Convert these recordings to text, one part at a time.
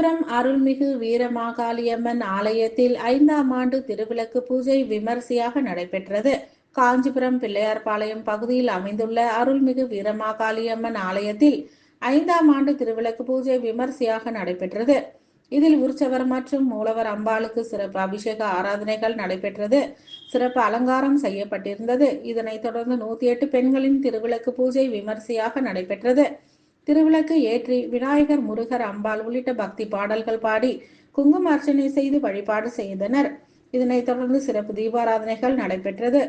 காஞ்சிபுரம் அருள்மிகு வீரமாகாளியம்மன் ஆலயத்தில் 5ஆம் ஆண்டு திருவிளக்கு பூஜை விமரிசையாக நடைபெற்றது. காஞ்சிபுரம் பிள்ளையார்பாளையம் பகுதியில் அமைந்துள்ள அருள்மிகு வீரமாகாளியம்மன் ஆலயத்தில் 5ஆம் ஆண்டு திருவிளக்கு பூஜை விமரிசையாக நடைபெற்றது. இதில் உற்சவர் மற்றும் மூலவர் அம்பாளுக்கு சிறப்பு அபிஷேக ஆராதனைகள் நடைபெற்றது. சிறப்பு அலங்காரம் செய்யப்பட்டிருந்தது. இதனைத் தொடர்ந்து 108 பெண்களின் திருவிளக்கு பூஜை விமரிசையாக நடைபெற்றது. திருவிளக்கு ஏற்றி விநாயகர், முருகர், அம்பாள் உள்ளிட்ட பக்தி பாடல்கள் பாடி குங்கும அர்ச்சனை செய்து வழிபாடு செய்தனர். இதனைத் தொடர்ந்து சிறப்பு தீபாராதனைகள் நடைபெற்றது.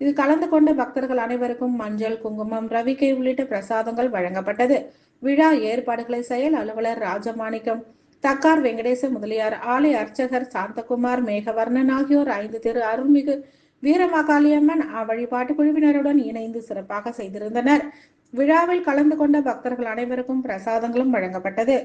இது கலந்து கொண்ட பக்தர்கள் அனைவருக்கும் மஞ்சள், குங்குமம், ரவிக்கை உள்ளிட்ட பிரசாதங்கள் வழங்கப்பட்டது. விழா ஏற்பாடுகளை செயல் அலுவலர் ராஜமாணிக்கம், தக்கார் வெங்கடேச முதலியார், ஆலய அர்ச்சகர் சாந்தகுமார், மேகவர்ணன் ஆகியோர் 5 திரு அருள்மிகு வீரமாகாளியம்மன் வழிபாட்டு குழுவினருடன் இணைந்து சிறப்பாக செய்திருந்தனர். விழாவில் கலந்து கொண்ட பக்தர்கள் அனைவருக்கும் பிரசாதங்களும் வழங்கப்பட்டது.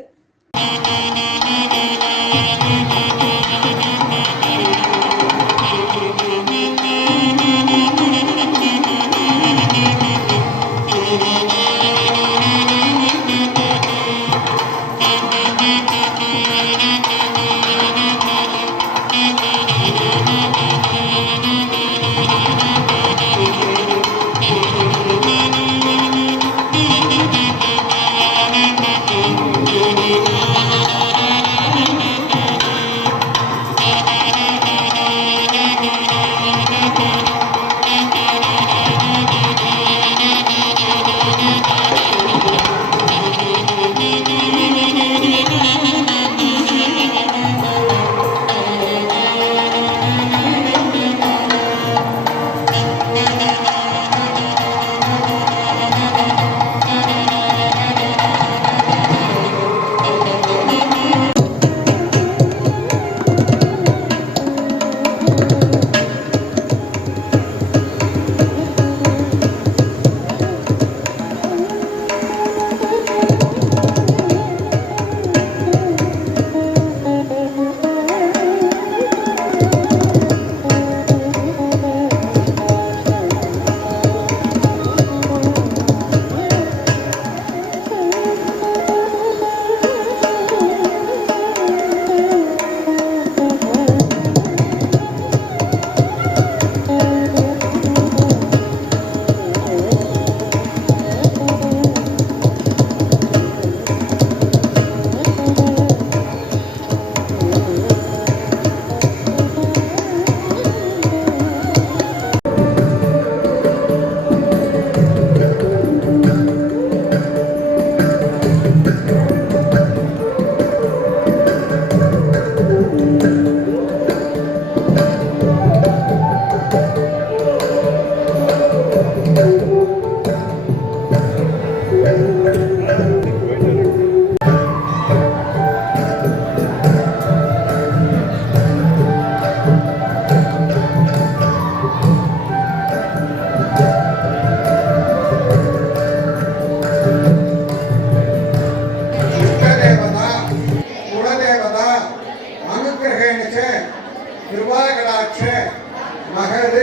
महद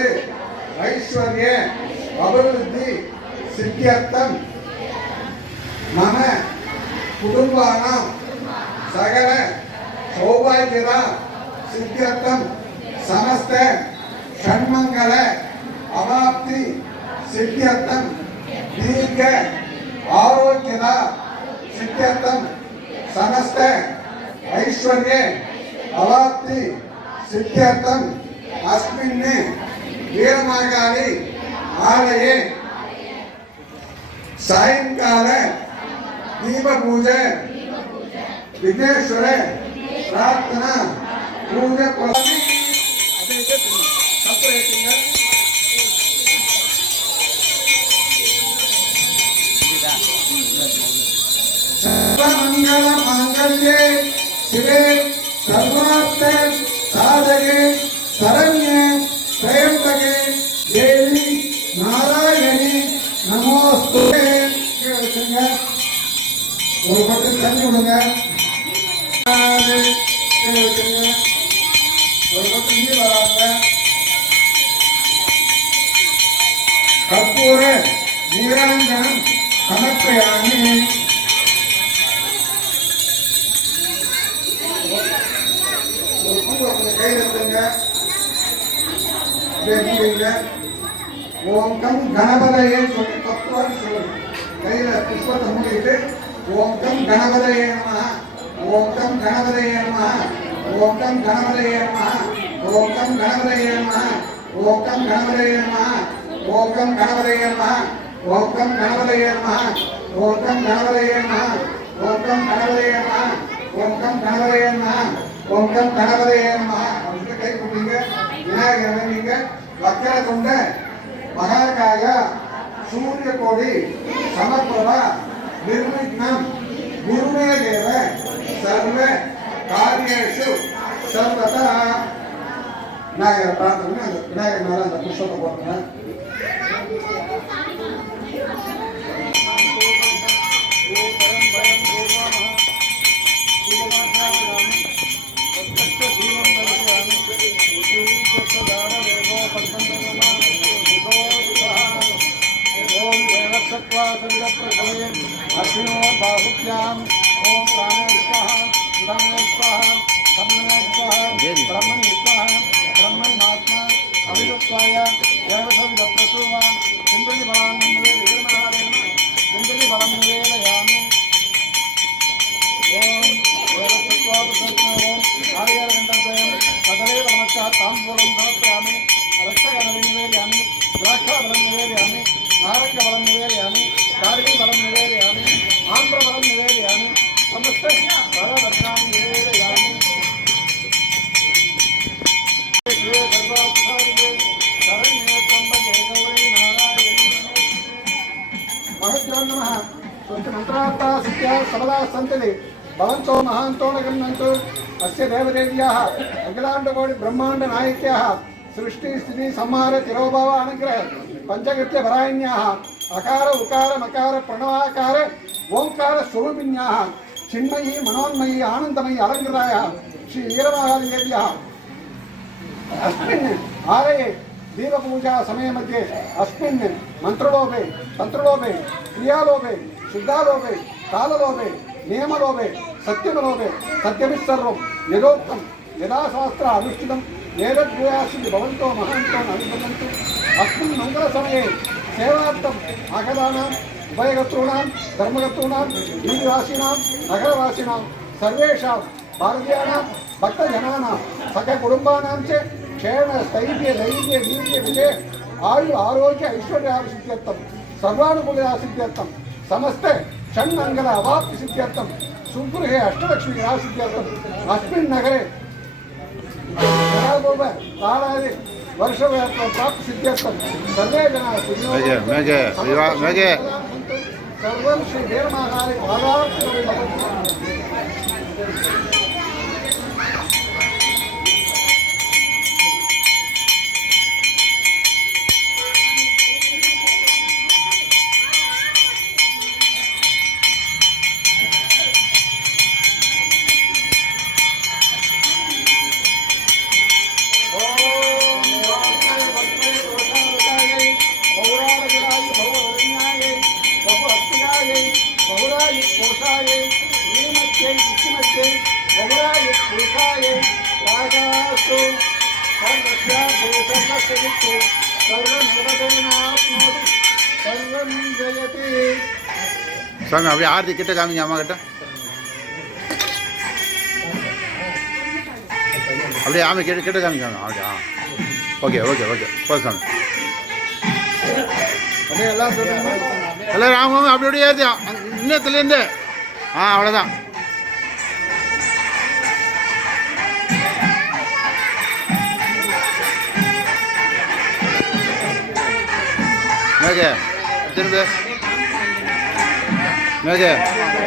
ऐश्वर्य अभिवृद्धि सिद्ध्यर्थम मम कुटुंबानां सकल सौभाग्यदा सिद्ध्यर्थम समस्त षण्मंगल अवाप्ति सिद्ध्यर्थम दीर्घ आरोग्यदा सिद्ध्यर्थम समस्त ऐश्वर्य अवाप्ति सिद्ध्यर्थम अस्मिन् वीरमागाली आलये सायंकाल दीप पूजा विघ्नेश्वर प्रार्थना पूजा सर्वमंगल मांगल्ये शिवे सर्वार्थ साधके शरण्ये त्र्यंबके देवी नारायणी नमोस्तुते ஒரு பக்கம் தண்ணி விடுங்க ஒரு பக்கம் நீர் வராங்க கற்பூர நீராஞ்சனம் சமர்ப்பயாமி கேட்குறீங்க. ஓம் கம் கணபதையே சொல்லி 10 வாட்டி சொல்லணும். கையில புஷ்பத்தை மூடிட்டு ஓம் கம் கணபதையே நமஹ, ஓம் கம் கணபதையே நமஹ, ஓம் கம் கணபதையே நமஹ, ஓம் கம் கணபதையே நமஹ, ஓம் கம் கணபதையே நமஹ, ஓம் கம் கணபதையே நமஹ, ஓம் கம் கணபதையே நமஹ, ஓம் கம் கணபதையே நமஹ, ஓம் கம் கணபதையே நமஹ, ஓம் கம் கணபதையே நமஹ, ஓம் கம் கணபதையே நமஹ. அப்படின்னு கை கொடுங்க. விநாயகர் நீங்க வக்கர கொண்ட மகாகாய சூரிய கோடி சமப்பிரப நிர்விக்னம் குருமே தேவ சர்வ காரியேஷு சர்வதா. விநாயகரை பிரார்த்தனை அந்த விநாயகர் மேல அந்த புஷ்பத்தை போட்டுங்க. अश्विनो बाहुभ्याम ओम प्राणाय स्वाहा उदानाय स्वाहा समानाय स्वाहा ब्रह्मणि स्वाहा ब्रह्मणि महात्मा अविदत्वाय देवसं दप्रसुवा इंद्रनि बलान् निवेदयामि इंद्रनि बलं निवेदयामि ओम देवसत्वादसत्वं ओम आर्यगण्डद्वयं तदेव नमस्कार ताम्बूलं समर्पयामि रक्षकबलं निवेदयामि द्राक्षाबलं निवेदयामि नारङ्गबलं निवेदयामि कार्गी बलं निवेदयामि आम्रबलं निवेदयामि समस्त सर्ववर्षां निवेदयामि महद्ग्रन्थः स्वस्तिमन्त्रार्था सिद्ध्या सबला सन्ति भवन्तो महान्तो न गृह्णन्तु अस्य देवदेव्याः अखिलाण्डकोटि ब्रह्माण्ड नायक्याः सृष्टि स्थिति संहार तिरोभाव अनुग्रह पंचकृत्य वरायण्याः अकार उकार मकार प्रणवाकार ओंकार स्वरूपिण्याः चिन्मयी मनोन्मयी आनंदमयी अलंकृतायाः श्री वीरमहादेव्याः अस्मिन् आलये दीपपूजा समय मध्ये अस्मिन् मंत्रलोभे तंत्रलोभे क्रियालोभे शुद्धालोभे काललोभे नियमलोभे सत्यमलोभे सत्यमिस्सर्वं यथोक्तं यदा शास्त्र अनुष्ठितं वेदद्वयासि भवन्तो महान्तो अनुबन्धन्तु अस्मिन् मङ्गलसमये सेवार्थम् आगतानाम् उभयगतॄणां धर्मगतॄणां वीतिवासिनां नगरवासिनां सर्वेषां भारतीयानां भक्तजनानां सखकुटुम्बानां च क्षेम स्थैर्य धैर्य वीर्य विजय आयु आरोग्य ऐश्वर्यासिद्ध्यर्थं सर्वानुकूलसिद्ध्यर्थं समस्त षण्मङ्गल अवाप्ति सिद्ध्यर्थं सुगृहे अष्टलक्ष्मी सिद्ध्यर्थम् अस्मिन् नगरे वर्ष प्राप्त सिद्ध्यर्थं सर्वे जनाः सर्वं श्री वीरमहाकाली स्वामी अभी आरती किट कामी अम्मा किट अभी आमे किट कामी ओके ओके ओके स्वामी राम அப்படி ஏத்தி இன்னத்துலேருந்து அவ்வளோதான் ஓகே திரும்ப ஓகே